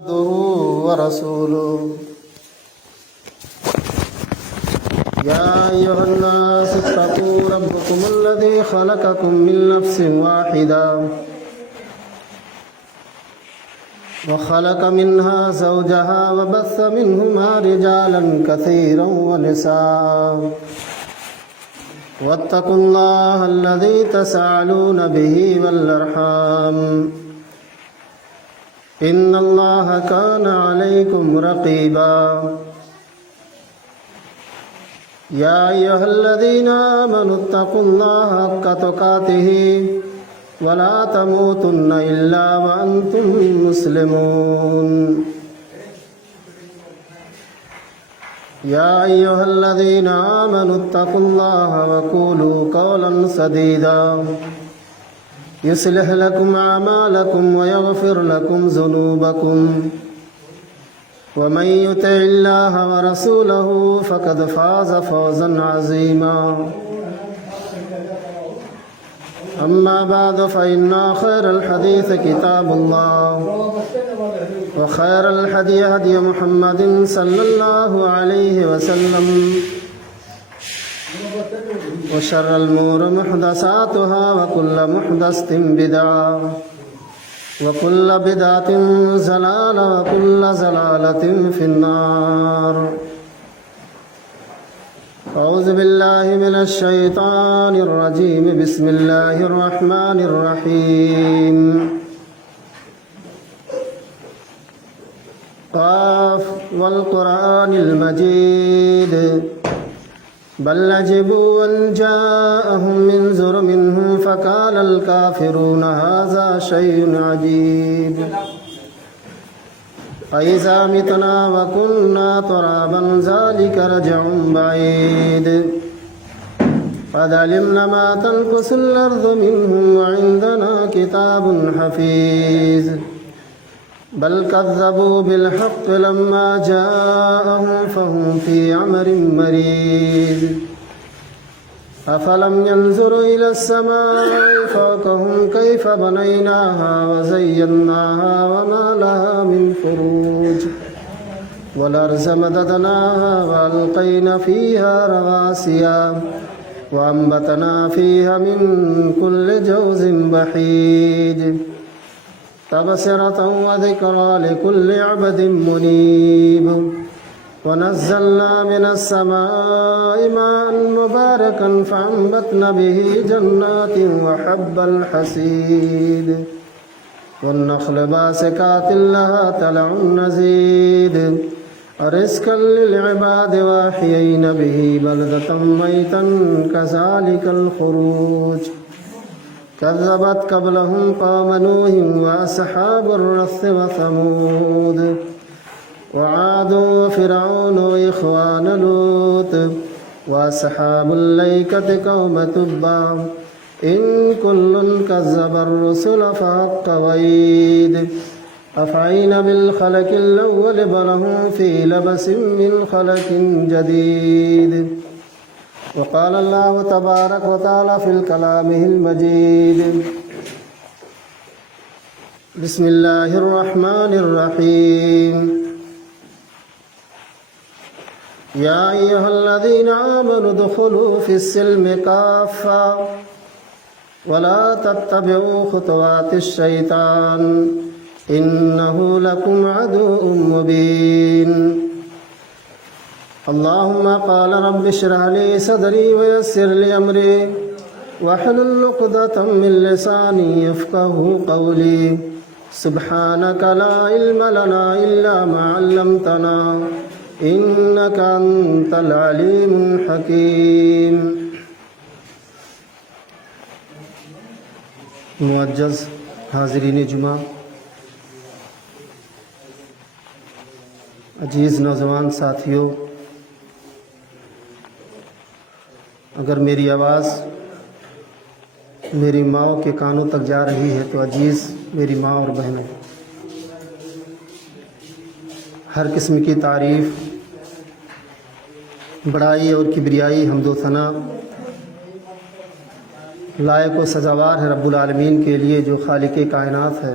عبده ورسوله يا أيها الناس اتقوا ربكم الذي خلقكم من نفس واحدة وخلق منها زوجها وبث منهما رجالا كثيرا ونساء واتقوا الله الذي تساءلون به والأرحام إن الله كان عليكم رقيبا يا أيها الذين آمنوا اتقوا الله حق تقاته ولا تموتن إلا وأنتم مسلمون يا أيها الذين آمنوا اتقوا الله وقولوا قولا سديدا يصلح لكم أعمالكم ويغفر لكم ذنوبكم ومن يطع الله ورسوله فقد فاز فوزا عظيما أما بعد فإن خير الحديث كتاب الله وخير الهدي هدي محمد صلى الله عليه وسلم وشر الأمور محدثاتها وكل محدثة بدعة وكل بدعة ضلالة وكل ضلالة في النار. أعوذ بالله من الشيطان الرجيم. بسم الله الرحمن الرحيم. قاف والقرآن المجيد بل عجبوا أن جاءهم منذر منهم فقال الكافرون هذا شيء عجيب أإذا متنا وكنا ترابا ذلك رجع بعيد قد علمنا ما تنقص الأرض منهم وعندنا كتاب حفيظ بل كذبوا بالحق لما جاءهم فهم في أمر مريج أفلم ينظروا إلى السماء فوقهم كيف بنيناها وزيناها وما لها من فروج والأرض مددناها وألقينا فيها رواسي وأنبتنا فيها من كل جوز بحيج تبصرة وذكرى لكل عبد منيب ونزلنا من السماء ماء مباركا فأنبتنا به جنات وحب الحصيد والنخل باسقات لها طلع نضيد رزقا للعباد وأحيينا به بلدة ميتا كذلك الخروج كذبت قبلهم قوم نوح وأصحاب الرث وثمود وعاد وفرعون وإخوان لوط وأصحاب الأيكة قوم تبع إن كل كذب الرسل فحق وعيد أفعين بالخلق الأول بل هم في لبس من خلق جديد. وقال الله تبارك وتعالى في كلامه المجيد بسم الله الرحمن الرحيم يا أيها الذين آمنوا ادخلوا في السلم كافة ولا تتبعوا خطوات الشيطان إنه لكم عدو مبين. اللهم قال رب اشرح لي صدري ويسر لي أمري واحلل عقدة من لساني يفقهوا قولي سبحانك لا علم لنا إلا ما علمتنا إنك أنت العليم الحكيم. معزز حاضرین جمعہ، عزیز نوجوان ساتھیوں، اگر میری آواز میری ماں کے کانوں تک جا رہی ہے تو عزیز میری ماں اور بہنیں، ہر قسم کی تعریف، بڑائی اور کبریائی حمد و ثنا لائق و سزاوار ہے رب العالمین کے لیے جو خالق کائنات ہے،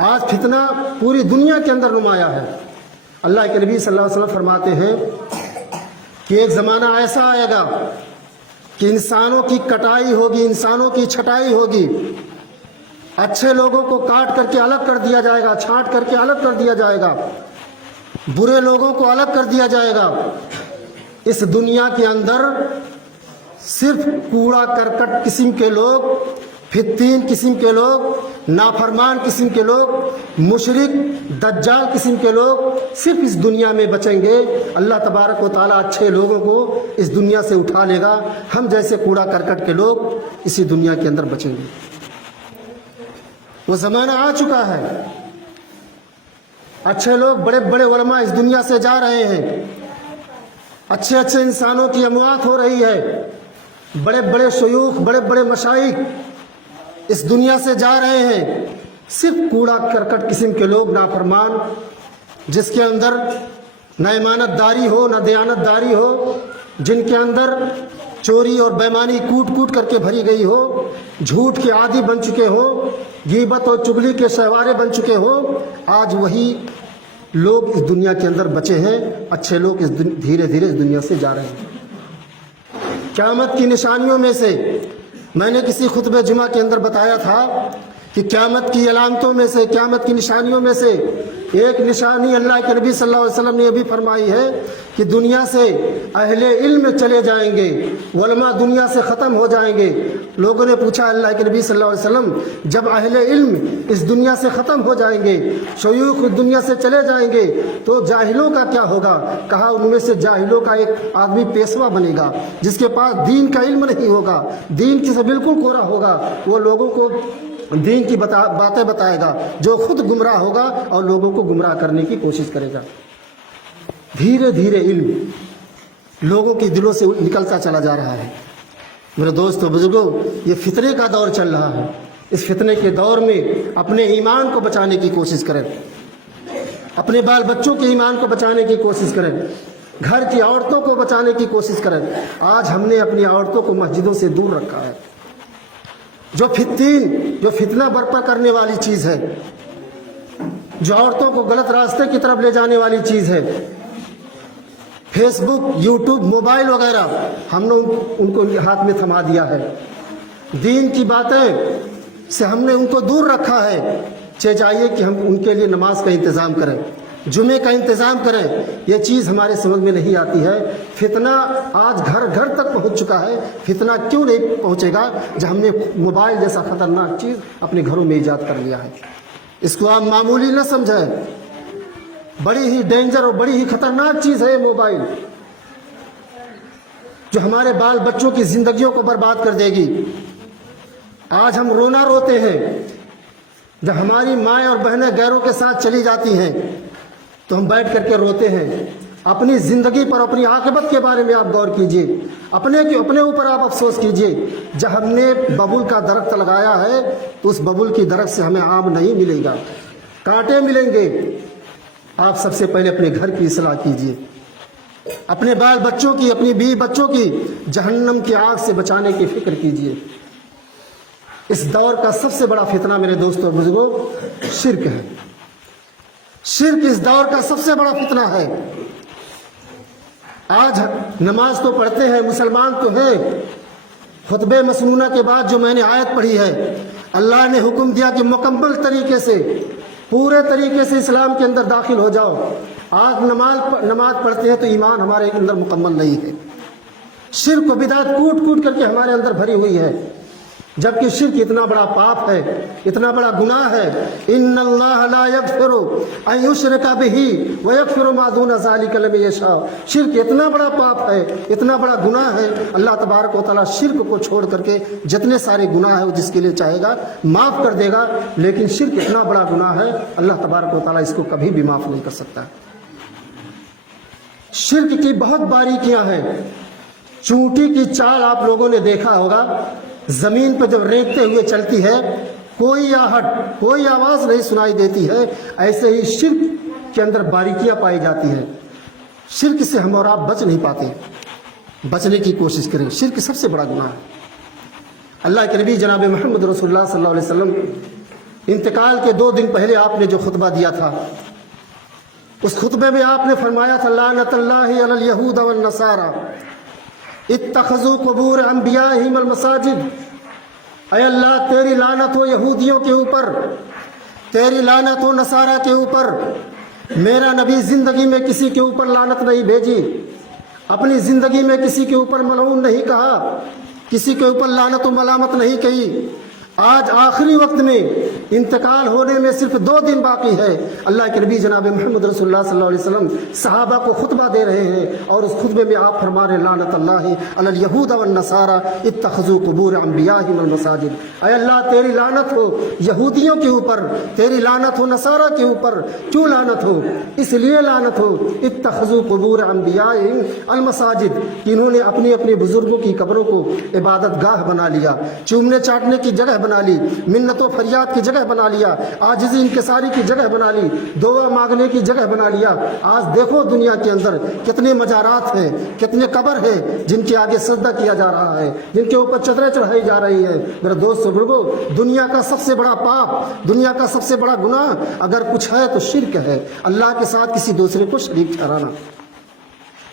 آج فتنہ پوری دنیا کے اندر نمایاں ہے۔ اللہ کے نبی صلی اللہ علیہ وسلم فرماتے ہیں کہ ایک زمانہ ایسا آئے گا کہ انسانوں کی کٹائی ہوگی، انسانوں کی چھٹائی ہوگی، اچھے لوگوں کو کاٹ کر کے الگ کر دیا جائے گا، چھانٹ کر کے الگ کر دیا جائے گا، برے لوگوں کو الگ کر دیا جائے گا۔ اس دنیا کے اندر صرف کوڑا کرکٹ قسم کے لوگ، فتین قسم کے لوگ، نافرمان قسم کے لوگ، مشرک دجال قسم کے لوگ صرف اس دنیا میں بچیں گے۔ اللہ تبارک و تعالیٰ اچھے لوگوں کو اس دنیا سے اٹھا لے گا، ہم جیسے کوڑا کرکٹ کے لوگ اسی دنیا کے اندر بچیں گے۔ وہ زمانہ آ چکا ہے، اچھے لوگ، بڑے بڑے علماء اس دنیا سے جا رہے ہیں، اچھے اچھے انسانوں کی اموات ہو رہی ہے، بڑے بڑے شیوخ، بڑے بڑے مشائخ اس دنیا سے جا رہے ہیں۔ صرف کوڑا کرکٹ قسم کے لوگ، نافرمان، جس کے اندر نہ امانت داری ہو، نہ دیانت داری ہو، جن کے اندر چوری اور بےمانی کوٹ کوٹ کر کے بھری گئی ہو، جھوٹ کے عادی بن چکے ہو، غیبت اور چغلی کے شہوارے بن چکے ہو، آج وہی لوگ اس دنیا کے اندر بچے ہیں۔ اچھے لوگ دھیرے دھیرے اس دنیا سے جا رہے ہیں۔ قیامت کی نشانیوں میں سے میں نے کسی خطبہ جمعہ کے اندر بتایا تھا کہ قیامت کی علامتوں میں سے، قیامت کی نشانیوں میں سے ایک نشانی اللہ کے نبی صلی اللہ علیہ وسلم نے یہ بھی فرمائی ہے کہ دنیا سے اہل علم چلے جائیں گے، علماء دنیا سے ختم ہو جائیں گے۔ لوگوں نے پوچھا اللہ کے نبی صلی اللہ علیہ وسلم، جب اہل علم اس دنیا سے ختم ہو جائیں گے، شیوخ اس دنیا سے چلے جائیں گے، تو جاہلوں کا کیا ہوگا؟ کہا ان میں سے جاہلوں کا ایک آدمی پیشوا بنے گا جس کے پاس دین کا علم نہیں ہوگا، دین کی سے بالکل کورا ہوگا، وہ لوگوں کو دین کی باتیں بتائے گا، جو خود گمراہ ہوگا اور لوگوں کو گمراہ کرنے کی کوشش کرے گا۔ دھیرے دھیرے علم لوگوں کے دلوں سے نکلتا چلا جا رہا ہے۔ میرے دوستو بزرگوں، یہ فتنے کا دور چل رہا ہے۔ اس فتنے کے دور میں اپنے ایمان کو بچانے کی کوشش کریں، اپنے بال بچوں کے ایمان کو بچانے کی کوشش کریں، گھر کی عورتوں کو بچانے کی کوشش کریں۔ آج ہم نے اپنی عورتوں کو مسجدوں سے دور رکھا ہے۔ جو فتنہ برپا کرنے والی چیز ہے، جو عورتوں کو غلط راستے کی طرف لے جانے والی چیز ہے، فیس بک، یوٹیوب، موبائل وغیرہ، ہم نے ان کو ہاتھ میں تھما دیا ہے۔ دین کی باتیں سے ہم نے ان کو دور رکھا ہے۔ چاہیے کہ ہم ان کے لیے نماز کا انتظام کریں، جمعے کا انتظام کریں۔ یہ چیز ہمارے سمجھ میں نہیں آتی ہے۔ فتنہ آج گھر گھر تک پہنچ چکا ہے۔ فتنہ کیوں نہیں پہنچے گا جب ہم نے موبائل جیسا خطرناک چیز اپنے گھروں میں ایجاد کر لیا ہے؟ اس کو آپ معمولی نہ سمجھیں، بڑی ہی ڈینجر اور بڑی ہی خطرناک چیز ہے یہ موبائل، جو ہمارے بال بچوں کی زندگیوں کو برباد کر دے گی۔ آج ہم رونا روتے ہیں جب ہماری مائیں اور بہنیں غیروں کے ساتھ چلی جاتی ہیں، تو ہم بیٹھ کر کے روتے ہیں۔ اپنی زندگی پر، اپنی عاقبت کے بارے میں آپ غور کیجئے، اپنے اوپر آپ افسوس کیجئے۔ جب ہم نے ببول کا درخت لگایا ہے تو اس ببول کی درخت سے ہمیں آم نہیں ملے گا، کانٹے ملیں گے۔ آپ سب سے پہلے اپنے گھر کی اصلاح کیجئے، اپنے بال بچوں کی، اپنی بیوی بچوں کی جہنم کی آگ سے بچانے کی فکر کیجئے۔ اس دور کا سب سے بڑا فتنہ میرے دوستوں اور بزرگوں شرک ہے۔ شرک اس دور کا سب سے بڑا فتنہ ہے۔ آج نماز تو پڑھتے ہیں، مسلمان تو ہیں، خطبہ مسنونہ کے بعد جو میں نے آیت پڑھی ہے، اللہ نے حکم دیا کہ مکمل طریقے سے، پورے طریقے سے اسلام کے اندر داخل ہو جاؤ۔ آج نماز پڑھتے ہیں تو ایمان ہمارے اندر مکمل نہیں ہے۔ شرک و بدعت کوٹ کوٹ کر کے ہمارے اندر بھری ہوئی ہے، جبکہ شرک اتنا بڑا پاپ ہے، اتنا بڑا گناہ ہے۔ ان اللہ لا یغفر ان یشرک بہ ویغفر ما دون ذلک لمن یشاء۔ شرک اتنا بڑا پاپ ہے، اتنا بڑا گناہ ہے، اللہ تبارک و تعالیٰ شرک کو چھوڑ کر کے جتنے سارے گناہ ہیں وہ جس کے لیے چاہے گا معاف کر دے گا، لیکن شرک اتنا بڑا گناہ ہے اللہ تبارک و تعالیٰ اس کو کبھی بھی معاف نہیں کر سکتا۔ شرک کی بہت باریکیاں ہیں۔ چونٹی کی چال آپ لوگوں نے دیکھا ہوگا، زمین پہ جب رینگتے ہوئے چلتی ہے کوئی آہٹ، کوئی آواز نہیں سنائی دیتی ہے، ایسے ہی شرک کے اندر باریکیاں پائی جاتی ہیں۔ شرک سے ہم اور آپ بچ نہیں پاتے، بچنے کی کوشش کریں۔ شرک سب سے بڑا گناہ ہے۔ اللہ کے نبی جناب محمد رسول اللہ صلی اللہ علیہ وسلم انتقال کے 2 دن پہلے آپ نے جو خطبہ دیا تھا، اس خطبے میں آپ نے فرمایا تھا لعنت اللہ علی الیہود والنصارى اتخذوا قبور انبیائہم المساجد۔ اے اللہ تیری لعنت ہو یہودیوں کے اوپر، تیری لعنت ہو نصارہ کے اوپر۔ میرا نبی زندگی میں کسی کے اوپر لعنت نہیں بھیجی، اپنی زندگی میں کسی کے اوپر ملعون نہیں کہا، کسی کے اوپر لعنت و ملامت نہیں کہی۔ آج آخری وقت میں انتقال ہونے میں صرف 2 دن باقی ہے، اللہ کے نبی جناب محمد رسول اللہ صلی اللہ علیہ وسلم صحابہ کو خطبہ دے رہے ہیں، اور اس خطبے میں آپ فرما رہے لعنت اللہ علی الیہود والنصارى اتخذوا قبور انبیائہم المساجد۔ اے اللہ تیری لعنت ہو یہودیوں کے اوپر، تیری لعنت ہو نصارہ کے اوپر۔ کیوں لعنت ہو؟ اس لیے لعنت ہو اتخذوا قبور انبیائہم المساجد کہ انہوں نے اپنے اپنے بزرگوں کی قبروں کو عبادت گاہ بنا لیا، چومنے چاٹنے کی جگہ بنا لی، منت و فریاد کی جگہ بنا لیا، عاجزی انکساری کی جگہ بنا لی، دعا مانگنے کی جگہ بنا لیا۔ آج دیکھو دنیا کے اندر کتنے مزارات ہیں، کتنے قبر ہیں جن کے آگے سجدہ کیا جا رہا ہے، جن کے اوپر چادریں چڑھائی جا رہی ہیں۔ میرے دوست بزرگو، دنیا کا سب سے بڑا پاپ، دنیا کا سب سے بڑا گناہ اگر کچھ ہے تو شرک ہے، اللہ کے ساتھ کسی دوسرے کو شریک ٹھہرانا۔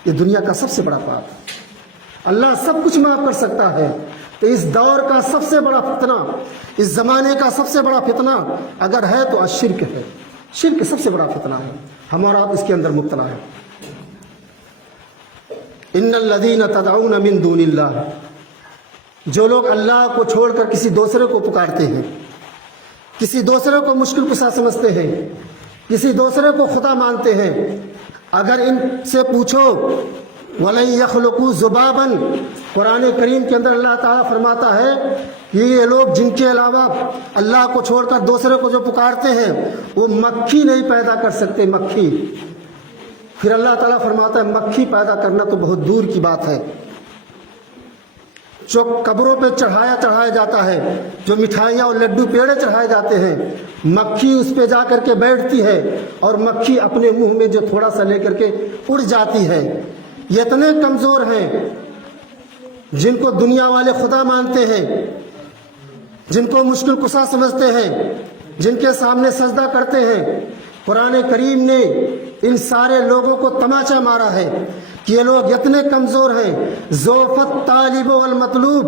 یہ دنیا کا سب سے بڑا پاپ۔ اللہ سب کچھ معاف کر سکتا ہے، تو اس دور کا سب سے بڑا فتنہ، اس زمانے کا سب سے بڑا فتنہ اگر ہے تو شرک ہے۔ شرک سب سے بڑا فتنہ ہے، ہم اور آپ اس کے اندر مبتلا ہے۔ ان الذین تدعون من دون اللہ، جو لوگ اللہ کو چھوڑ کر کسی دوسرے کو پکارتے ہیں، کسی دوسرے کو مشکل کشا سمجھتے ہیں، کسی دوسرے کو خدا مانتے ہیں، اگر ان سے پوچھو وَلَن يَخْلُقُوا ذُبَابًا، قرآن کریم کے اندر اللہ تعالیٰ فرماتا ہے کہ یہ لوگ جن کے علاوہ اللہ کو چھوڑ کر دوسرے کو جو پکارتے ہیں وہ مکھی نہیں پیدا کر سکتے، مکھی۔ پھر اللہ تعالیٰ فرماتا ہے مکھی پیدا کرنا تو بہت دور کی بات ہے۔ جو قبروں پہ چڑھایا جاتا ہے، جو مٹھائیاں اور لڈو پیڑے چڑھائے جاتے ہیں، مکھی اس پہ جا کر کے بیٹھتی ہے، اور مکھی اپنے منہ میں جو تھوڑا سا لے کر کے اڑ جاتی ہے۔ یہ اتنے کمزور ہیں، جن کو دنیا والے خدا مانتے ہیں، جن کو مشکل کشا سمجھتے ہیں، جن کے سامنے سجدہ کرتے ہیں۔ قرآن کریم نے ان سارے لوگوں کو تماچا مارا ہے کہ یہ لوگ اتنے کمزور ہیں، ضعف الطالب والمطلوب،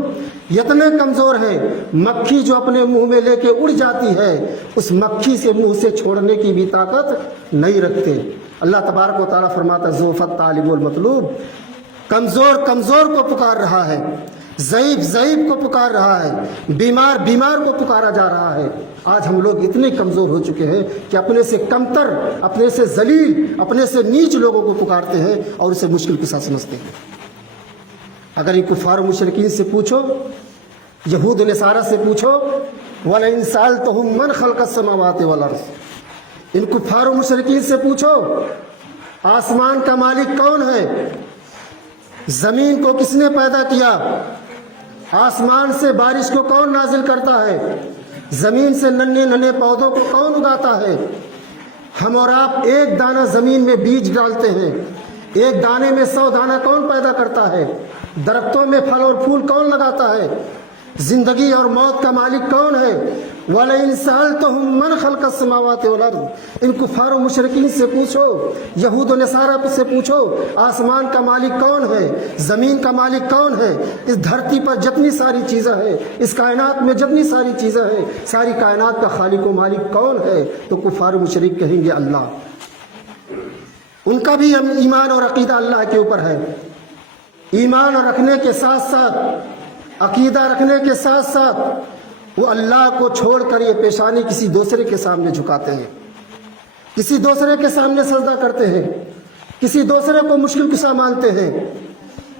اتنے کمزور ہیں، مکھی جو اپنے منہ میں لے کے اڑ جاتی ہے، اس مکھی سے منہ سے چھوڑنے کی بھی طاقت نہیں رکھتے۔ اللہ تبارک و تعالیٰ فرماتا ہے ضعف الطالب والمطلوب، کمزور کو پکار رہا ہے، ضعیف کو پکار رہا ہے، بیمار کو پکارا جا رہا ہے۔ آج ہم لوگ اتنے کمزور ہو چکے ہیں کہ اپنے سے کمتر، اپنے سے ذلیل، اپنے سے نیچ لوگوں کو پکارتے ہیں اور اسے مشکل کشا سمجھتے ہیں۔ اگر ان کفار و مشرکین سے پوچھو، یہود و نصارہ سے پوچھو، وَلَئِن سَأَلْتَهُم مَّنْ خَلَقَ السَّمَاوَاتِ وَالْأَرْضَ، ان کفار و مشرکین سے پوچھو آسمان کا مالک کون ہے، زمین کو کس نے پیدا کیا، آسمان سے بارش کو کون نازل کرتا ہے، زمین سے ننھے پودوں کو کون اگاتا ہے۔ ہم اور آپ ایک دانہ زمین میں بیج ڈالتے ہیں، ایک دانے میں 100 دانہ کون پیدا کرتا ہے، درختوں میں پھل اور پھول کون لگاتا ہے، زندگی اور موت کا مالک کون ہے۔ وَلَئِن سَأَلْتَهُم مَّنْ خَلَقَ السَّمَاوَاتِ وَالْأَرْضَ، ان کفار و مشرکین سے پوچھو، یہود و نصارہ سے پوچھو آسمان کا مالک کون ہے، زمین کا مالک کون ہے، اس دھرتی پر جتنی ساری چیزیں ہیں، اس کائنات میں جتنی ساری چیزیں ہیں، ساری کائنات کا خالق و مالک کون ہے، تو کفار و مشرک کہیں گے اللہ۔ ان کا بھی ایمان اور عقیدہ اللہ کے اوپر ہے، ایمان رکھنے کے ساتھ ساتھ، عقیدہ رکھنے کے ساتھ ساتھ وہ اللہ کو چھوڑ کر یہ پیشانی کسی دوسرے کے سامنے جھکاتے ہیں، کسی دوسرے کے سامنے سجدہ کرتے ہیں، کسی دوسرے کو مشکل کشا مانتے ہیں۔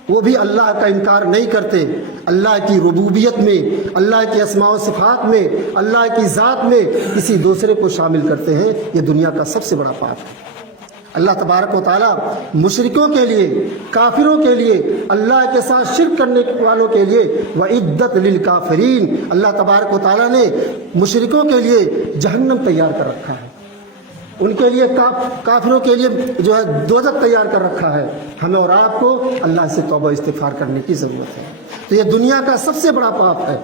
وہ بھی اللہ کا انکار نہیں کرتے، اللہ کی ربوبیت میں، اللہ کے اسماء و صفات میں، اللہ کی ذات میں کسی دوسرے کو شامل کرتے ہیں۔ یہ دنیا کا سب سے بڑا پاپ ہے۔ اللہ تبارک و تعالیٰ مشرکوں کے لیے، کافروں کے لیے، اللہ کے ساتھ شرک کرنے والوں کے لیے وَعِدَّتْ لِلْكَافِرِينَ، اللہ تبارک و تعالیٰ نے مشرکوں کے لیے جہنم تیار کر رکھا ہے، ان کے لیے کافروں کے لیے جو ہے دوزخ تیار کر رکھا ہے۔ ہمیں اور آپ کو اللہ سے توبہ استغفار کرنے کی ضرورت ہے۔ تو یہ دنیا کا سب سے بڑا پاپ ہے،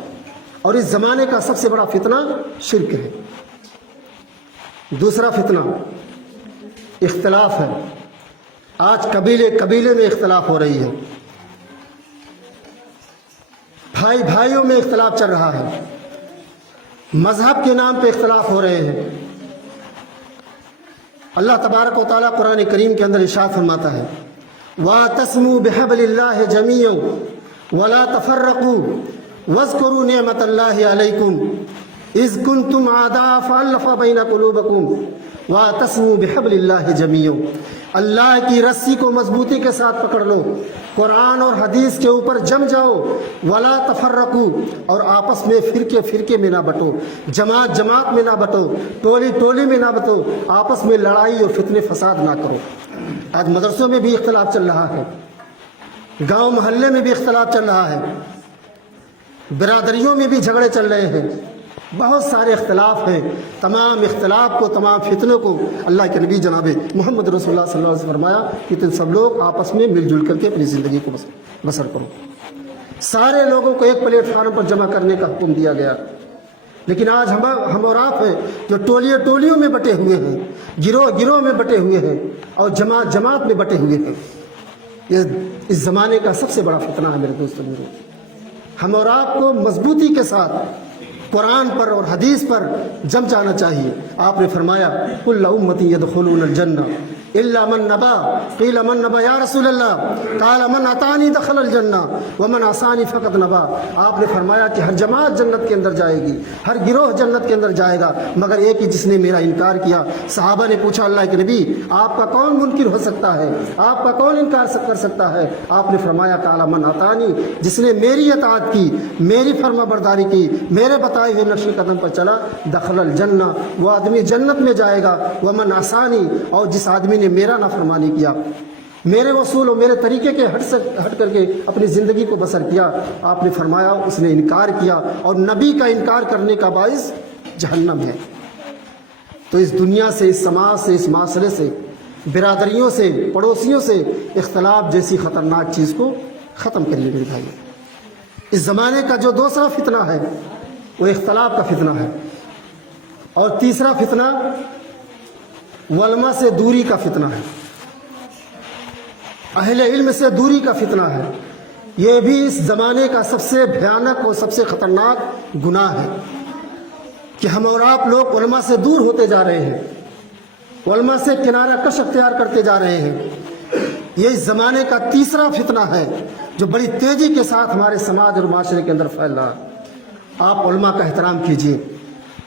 اور اس زمانے کا سب سے بڑا فتنہ شرک ہے۔ دوسرا فتنہ اختلاف ہے. آج قبیلے میں اختلاف ہو رہی ہے، بھائیوں میں اختلاف چل رہا ہے، مذہب کے نام پہ اختلاف ہو رہے ہیں. اللہ تبارک و تعالیٰ قرآن کریم کے اندر ارشاد فرماتا ہے وَاعْتَصِمُوا بِحَبْلِ اللَّهِ جَمِيعًا وَلَا تَفَرَّقُوا وَاذْكُرُوا نِعْمَةَ اللَّهِ عَلَيْكُمْ إِذْ كُنْتُمْ أَعْدَاءً فَأَلَّفَ بَيْنَ قُلُوبِكُمْ وَاعْتَصِمُوا بِحَبْلِ اللَّهِ جَمِيعًا. اللہ کی رسی کو مضبوطی کے ساتھ پکڑ لو، قرآن اور حدیث کے اوپر جم جاؤ. ولا تفرقوا، اور آپس میں فرقے میں نہ بٹو، جماعت میں نہ بٹو، ٹولی میں نہ بٹو، آپس میں لڑائی اور فتنے فساد نہ کرو. آج مدرسوں میں بھی اختلاف چل رہا ہے، گاؤں محلے میں بھی اختلاف چل رہا ہے، برادریوں میں بھی جھگڑے چل رہے ہیں، بہت سارے اختلاف ہیں. تمام اختلاف کو، تمام فتنوں کو اللہ کے نبی جناب محمد رسول اللہ صلی اللہ علیہ وسلم فرمایا کہ تم سب لوگ آپس میں مل جل کر کے اپنی زندگی کو بسر کرو. سارے لوگوں کو ایک پلیٹ فارم پر جمع کرنے کا حکم دیا گیا. لیکن آج ہم اور آپ ہیں جو ٹولیوں میں بٹے ہوئے ہیں، گروہ میں بٹے ہوئے ہیں، اور جماعت میں بٹے ہوئے ہیں. یہ اس زمانے کا سب سے بڑا فتنہ ہے میرے دوستوں. ہم اور آپ کو مضبوطی کے ساتھ قرآن پر اور حدیث پر جم جانا چاہیے. آپ نے فرمایا کل امتی یدخلون الجنہ الا من نبا. قیل من نبا یا رسول اللہ؟ قال من اطانی دخل الجنہ ومن عصانی فقط نبا. آپ نے فرمایا کہ ہر جماعت جنت کے اندر جائے گی، ہر گروہ جنت کے اندر جائے گا، مگر ایک ہی جس نے میرا انکار کیا. صحابہ نے پوچھا اللہ کے نبی آپ کا کون منکر ہو سکتا ہے، آپ کا کون انکار کر سکتا ہے؟ آپ نے فرمایا قال من اطانی، جس نے میری اطاعت کی، میری فرما برداری کی، میرے بتائے ہوئے نقش قدم پر چلا، دخل الجنہ، وہ آدمی جنت میں جائے گا. ومن عصانی، اور جس آدمی نے میرا نافرمانی کیا، میرے اصول اور میرے طریقے کے ہٹ کر کے اپنی زندگی کو بسر کیا، آپ نے فرمایا اس نے انکار کیا، اور نبی کا انکار کرنے کا باعث جہنم ہے. تو اس دنیا سے، اس سماج سے، اس معاشرے سے، برادریوں سے، پڑوسیوں سے اختلاف جیسی خطرناک چیز کو ختم کریے میرے بھائی. اس زمانے کا جو دوسرا فتنہ ہے وہ اختلاف کا فتنہ ہے. اور تیسرا فتنہ علماء سے دوری کا فتنہ ہے، اہل علم سے دوری کا فتنہ ہے. یہ بھی اس زمانے کا سب سے بھیانک اور سب سے خطرناک گناہ ہے کہ ہم اور آپ لوگ علماء سے دور ہوتے جا رہے ہیں، علماء سے کنارہ کش اختیار کرتے جا رہے ہیں. یہ اس زمانے کا تیسرا فتنہ ہے جو بڑی تیزی کے ساتھ ہمارے سماج اور معاشرے کے اندر پھیل رہا ہے. آپ علماء کا احترام کیجیے،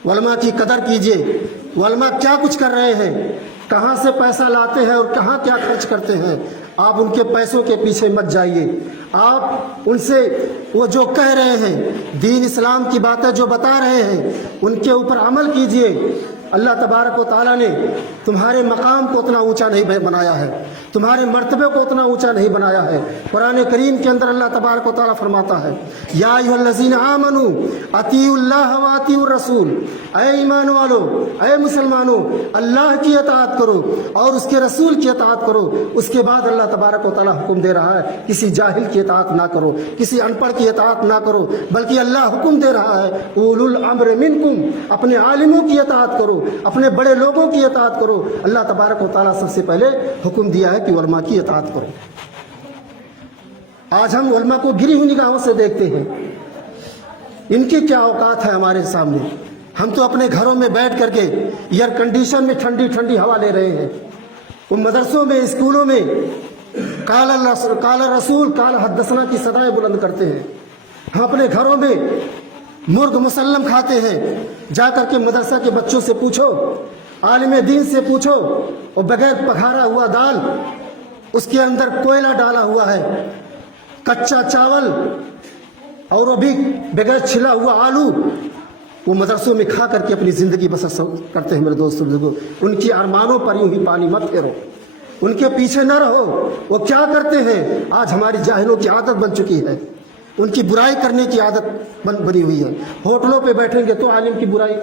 علماء کی قدر کیجیے. علماء کیا کچھ کر رہے ہیں، کہاں سے پیسہ لاتے ہیں اور کہاں کیا خرچ کرتے ہیں، آپ ان کے پیسوں کے پیچھے مت جائیے. آپ ان سے وہ جو کہہ رہے ہیں، دین اسلام کی باتیں جو بتا رہے ہیں، ان کے اوپر عمل کیجیے. اللہ تبارک و تعالیٰ نے تمہارے مقام کو اتنا اونچا نہیں بنایا ہے، تمہارے مرتبے کو اتنا اونچا نہیں بنایا ہے. قرآن کریم کے اندر اللہ تبارک و تعالیٰ فرماتا ہے یا ایھا الذین آمنوا اطیعوا اللہ واطیعوا الرسول. اے ایمان والو، اے مسلمانوں، اللہ کی اطاعت کرو اور اس کے رسول کی اطاعت کرو. اس کے بعد اللہ تبارک و تعالیٰ حکم دے رہا ہے کسی جاہل کی اطاعت نہ کرو، کسی ان پڑھ کی اطاعت نہ کرو، بلکہ اللہ حکم دے رہا ہے اولو الامر منکم، اپنے عالموں کی اطاعت کرو، اپنے بڑے لوگوں کی اطاعت کرو. اللہ تبارک و تعالیٰ سب سے پہلے حکم دیا ہے کہ علماء کی اطاعت کرو. آج ہم علماء کو گری ہوئی نگاہوں سے دیکھتے ہیں، ان کی کیا اوقات ہے ہمارے سامنے. ہم تو اپنے گھروں میں بیٹھ کر کے ایئر کنڈیشن میں ٹھنڈی ٹھنڈی ہوا لے رہے ہیں. وہ مدرسوں میں، اسکولوں میں قال رسول قال حدثنا کی صدائیں بلند کرتے ہیں. ہم اپنے گھروں میں مرغ مسلم کھاتے ہیں. جا کر کے مدرسہ کے بچوں سے پوچھو، عالم دین سے پوچھو، اور بغیر پگھارا ہوا دال، اس کے اندر کوئلہ ڈالا ہوا ہے، کچا چاول، اور وہ بھی بغیر چھلا ہوا آلو، وہ مدرسوں میں کھا کر کے اپنی زندگی بسر کرتے ہیں. میرے دوستوں بزرگوں، ان کی ارمانوں پر یوں ہی پانی مت پھیرو، ان کے پیچھے نہ رہو. وہ کیا کرتے ہیں آج ہماری جاہلوں کی عادت بن چکی ہے، ان کی برائی کرنے کی عادت بنی ہوئی ہے. ہوٹلوں پہ بیٹھیں گے تو عالم کی برائی،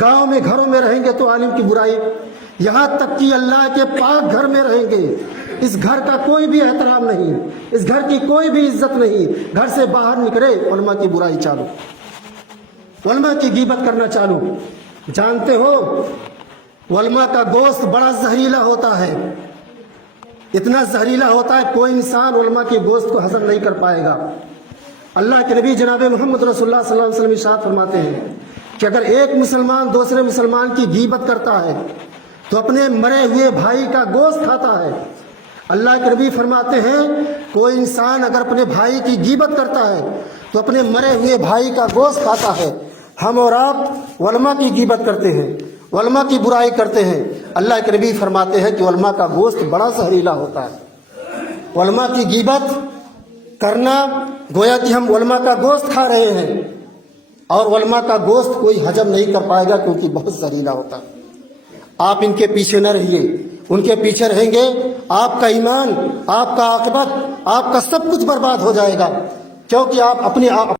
گاؤں میں گھروں میں رہیں گے تو عالم کی برائی، یہاں تک کہ اللہ کے پاک گھر میں رہیں گے اس گھر کا کوئی بھی احترام نہیں، اس گھر کی کوئی بھی عزت نہیں. گھر سے باہر نکلے علماء کی برائی چالو، علماء کی غیبت کرنا چالو. جانتے ہو علماء کا گوشت بڑا زہریلا ہوتا ہے، اتنا زہریلا ہوتا ہے کوئی انسان علماء کے گوشت کو ہضم نہیں کر پائے گا۔ اللہ کے نبی جناب محمد رسول اللہ صلی اللہ علیہ وسلم ارشاد فرماتے ہیں کہ اگر ایک مسلمان دوسرے مسلمان کی غیبت کرتا ہے تو اپنے مرے ہوئے بھائی کا گوشت کھاتا ہے۔ اللہ کے نبی فرماتے ہیں کوئی انسان اگر اپنے بھائی کی غیبت کرتا ہے تو اپنے مرے ہوئے بھائی کا گوشت کھاتا ہے۔ ہم اور آپ علماء کی غیبت کرتے ہیں، علماء کی برائی کرتے ہیں۔ اللہ کے نبی فرماتے ہیں کہ علماء کا گوشت بڑا زہریلا ہوتا ہے۔ علماء کی غیبت کرنا گویا کہ ہم علماء کا گوشت کھا رہے ہیں، اور علماء کا گوشت کوئی ہضم نہیں کر پائے گا کیونکہ بہت زہریلا ہوتا ہے۔ آپ ان کے پیچھے نہ رہیے، ان کے پیچھے رہیں گے آپ کا ایمان، آپ کا عاقبت، آپ کا سب کچھ برباد ہو جائے گا، کیونکہ آپ اپنے